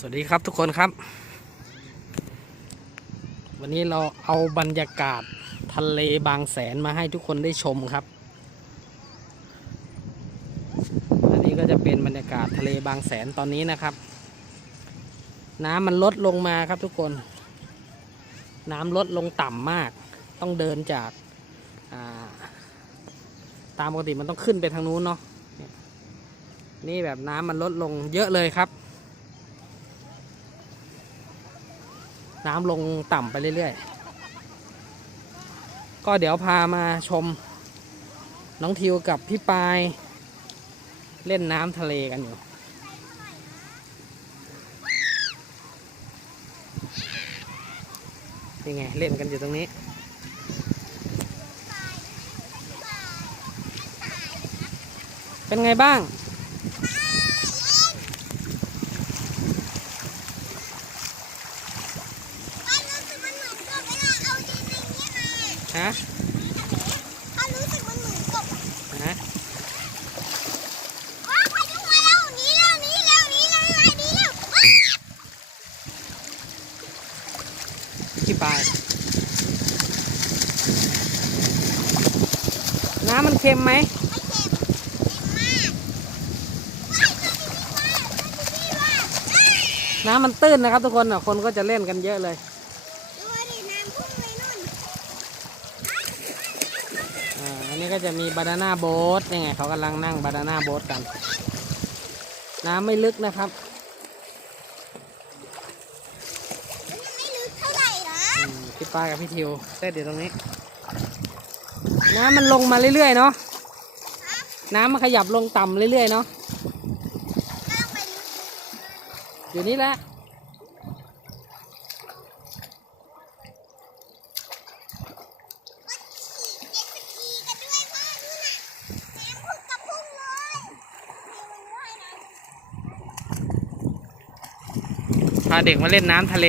สวัสดีครับทุกคนครับ วันนี้เราเอาบรรยากาศทะเลบางแสนมาให้ทุกคนได้ชมครับ อันนี้ก็จะเป็นบรรยากาศทะเลบางแสนตอนนี้นะครับ น้ำมันลดลงมาครับทุกคน น้ำลดลงต่ำมาก ต้องเดินจากาตามปกติมันต้องขึ้นไปทางนู้นเนาะนี่แบบน้ำมันลดลงเยอะเลยครับ น้ำลงต่ำไปเรื่อยๆ ก็เดี๋ยวพามาชม น้องทิวกับพี่ปาย เล่นน้ำทะเลกันอยู่นี่ไง เล่นกันอยู่ตรงนี้ เป็นไงบ้าง ความรู้สึกมันเหมือนกับเวลาเอาดินในนี้มา ฮะความรู้สึกมันเหมือนกับฮะว้าวพายุมาแล้วหนีแล้วหนีแล้วหนีแล้วหนีแล้วว้าวพี่ปายน้ำมันเค็มไหมไม่เจ็บเจ็บมากว้ายตัวนี้ว่าตัวนี้ว่าอ้าน้ำมันตื้นนะครับทุกคนอะคนก็จะเล่นกันเยอะเลย ดูดิน้ำพุ่งไปนู่น อ่า อันนี้ ก็จะมีบานาน่าโบ๊ทนี่ไงเขากำลังนั่งบานาน่าโบ๊ทกัน น้ำไม่ลึกนะครับมันยังไม่ลึกเท่าไหร่หรออืมพี่ปายกับพี่ทิวเต้นอยู่ตรงนี้ น้ำมันลงมาเรื่อยๆเนาะน้ำมันขยับลงต่ำเรื่อยๆเนาะน้ำไปลึกอยู่นี่แหละ เจ็ตสกีกันด้วยว่านู่นน่ะน้ำพุ่งกับพุ่งเลยเดี๋ยวมันว่ายน้ำ พา เด็กมาเล่นน้ำทะเล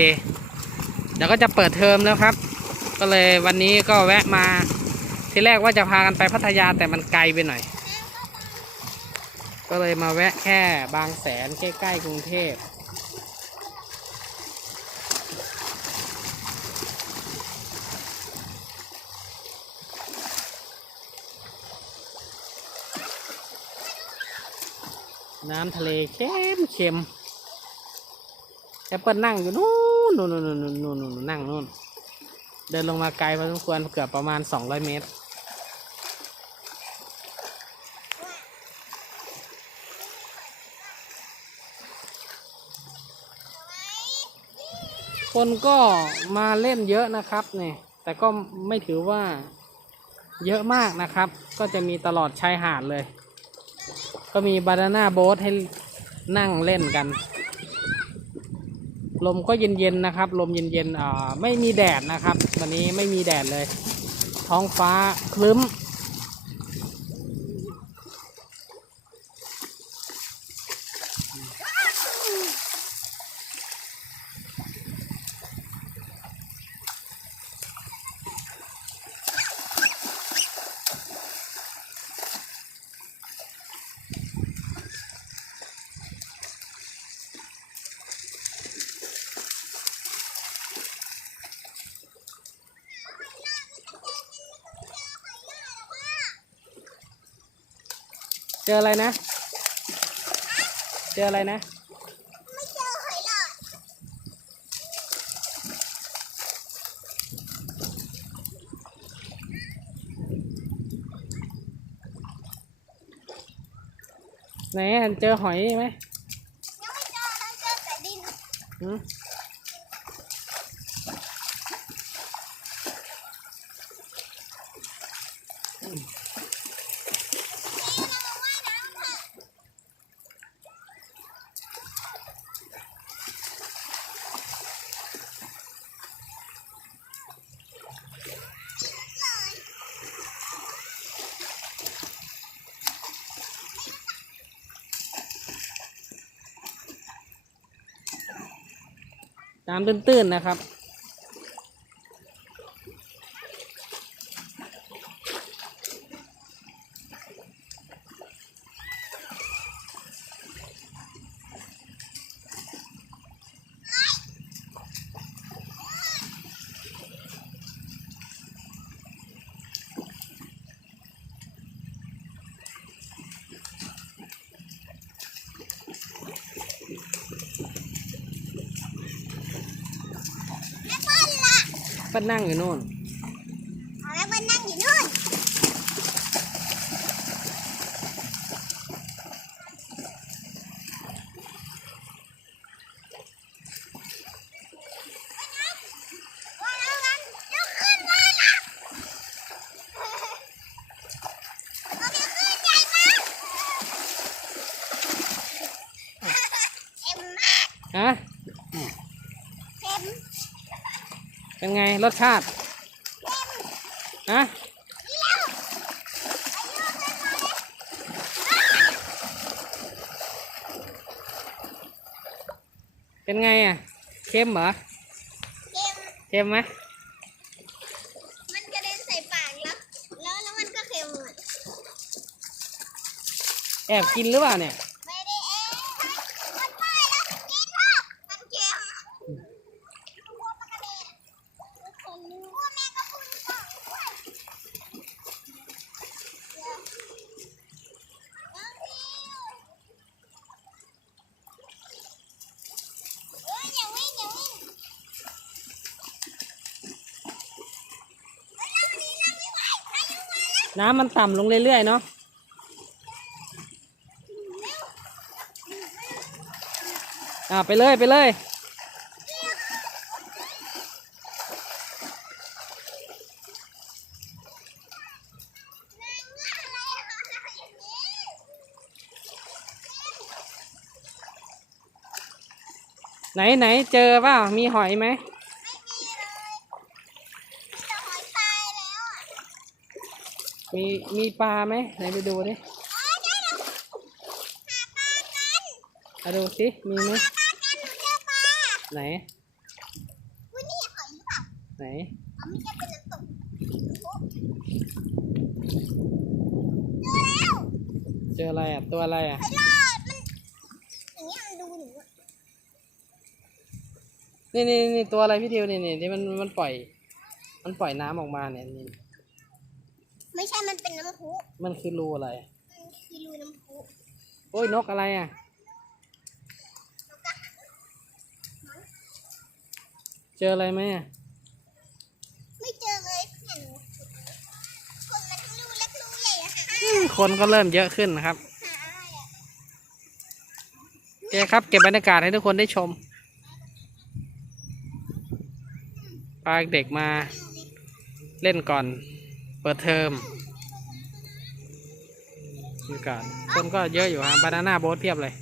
เดี๋ยวก็จะเปิดเทอมแล้วครับ ก็เลยวันนี้ก็แวะมา ที่แรกว่าจะพากันไปพัทยาแต่มันไกลไปหน่อย ก็เลยมาแวะแค่บางแสนใกล้ๆกรุงเทพน้ำทะเลเข้มเค็ม แอปเปิลนั่งอยู่นู่นนู่นนู่นนู่นนู่นนู่นนั่งนู่น เดินลงมาไกลพอสมควรเกือบประมาณ200เมตร คนก็มาเล่นเยอะนะครับเนี่ยแต่ก็ไม่ถือว่าเยอะมากนะครับ ก็จะมีตลอดชายหาดเลย ก็มีบานาน่าโบ๊ทให้นั่งเล่นกัน ลมก็เย็นๆนะครับ ลมเย็นๆอ่าไม่มีแดดนะครับ วันนี้ไม่มีแดดเลย ท้องฟ้าคลึ้ม เจออะไรนะ เจออะไรนะ ไม่เจอหอยหลอดไหนอะเจอหอยไหมยังไม่เจอเลยเจอแต่ดิน หืม นี่เรามาว่ายน้ำเถอะ น้ำตื้นๆนะครับ ปิ้ลนั่งอยู่นู่นเอาแล้วมันนั่งอยู่นู่นว่าแล้วกันยกขึ้นมาละเอาไปขึ้นใหญ่มากเค็มมากฮะเค็ม เป็นไงรสชาติฮะเลี้ยวอายุขึ้นมาเลยเป็นไงอะเค็มเหรอเค็มเค็มไหมมันกระเด็นใส่ปากแล้วแล้วแล้วมันก็เค็มอะแอบกินหรือเปล่าเนี่ย ไม่ได้เองมันไปแล้วกินเถอะมันเค็มกลัวมันกระเด็นกลัวแม่ก็พูดก่อนด้วยเดี๋ยวน้องพิวเอ้ยอย่าวิ่งอย่าวิ่งเฮ้ยนั่งนี่นั่งนี่ไว้พายุมาแล้ว น้ำมันต่ำลงเรื่อยๆเนาะอ่าไปเลยไปเลย ไหนไหนเจอเปล่ามีหอยไหม มีมีปลาไหมไหนไปดูดิเอาดูสิมีไหมไหนไหนเจออะไรอะตัวอะไรอะนี่นี่นี่ตัวอะไรพี่ทิวนี่นี่ที่มันมันปล่อย มันปล่อยน้ำออกมาเนี่ยนี่ ไม่ใช่มันเป็นน้ำพุมันคือรูอะไร มันคือรูน้ำพุโอ้ยนกอะไรอะ เจออะไรไหมอะ ไม่เจอเลยเพื่อนคนมาทั้งรูเล็กรูใหญ่อะหาอืมคนก็เริ่มเยอะขึ้นนะครับหาอะไรอะโอเคครับ เก็บบรรยากาศให้ทุกคนได้ชมพาเด็กมาเล่นก่อนเปิดเทอมบรรยากาศคนก็เยอะอยู่ฮะบานาน่าโบ๊ทเพียบเลย